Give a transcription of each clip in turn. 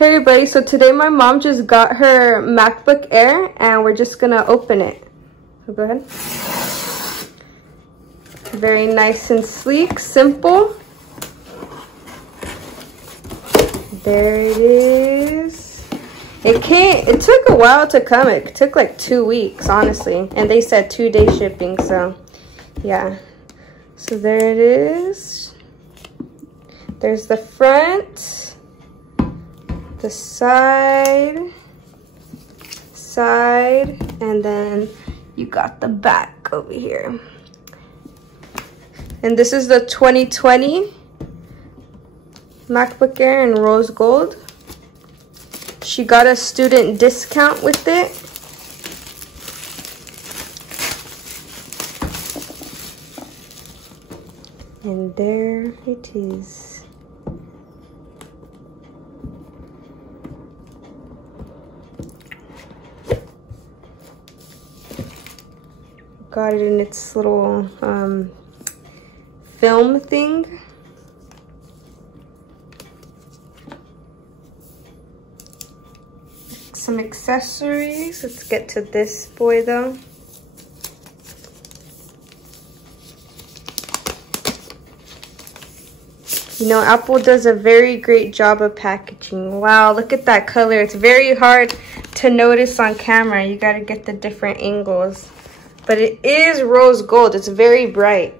Hey everybody, so today my mom just got her MacBook Air and we're just gonna open it. So go ahead. Very nice and sleek, simple. There it is. It took a while to come. It took like 2 weeks, honestly. And they said 2-day shipping, so yeah. So there it is. There's the front. The side, and then you got the back over here. And this is the 2020 MacBook Air in rose gold. She got a student discount with it. And there it is. Got it in its little film thing. Some accessories. Let's get to this boy though. You know, Apple does a very great job of packaging. Wow, look at that color. It's very hard to notice on camera. You gotta get the different angles. But it is rose gold. It's very bright.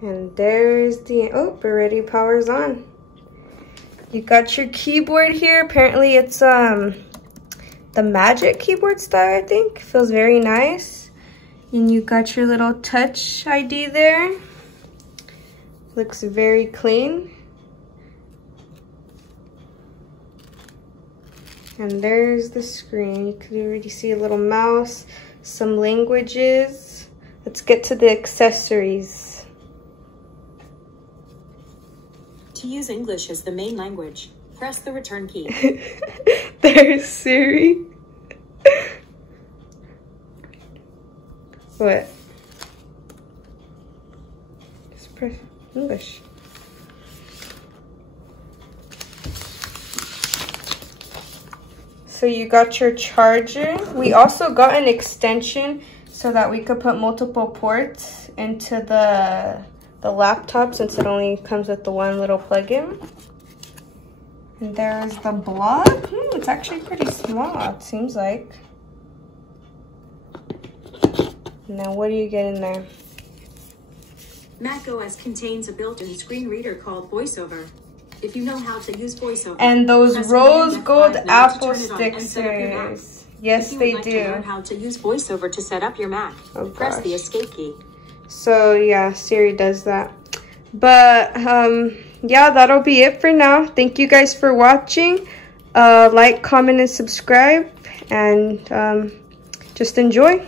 And there's the, oh, already power's on. You got your keyboard here. Apparently it's the Magic keyboard style, I think. Feels very nice. And you got your little touch ID there. Looks very clean. And there's the screen. You can already see a little mouse, some languages. Let's get to the accessories. To use English as the main language, press the return key. There's Siri. What? Just press English. So you got your charger. We also got an extension so that we could put multiple ports into the laptop, since it only comes with the one little plug-in. And there's the block. It's actually pretty small, it seems like. Now what do you get in there? macOS contains a built-in screen reader called VoiceOver. If you know how to use VoiceOver, and those rose gold Apple stickers. Yes, they do. If you would like to learn how to use VoiceOver to set up your Mac, press the escape key. So yeah, Siri does that. But yeah, that'll be it for now. Thank you guys for watching. Like, comment, and subscribe, and just enjoy.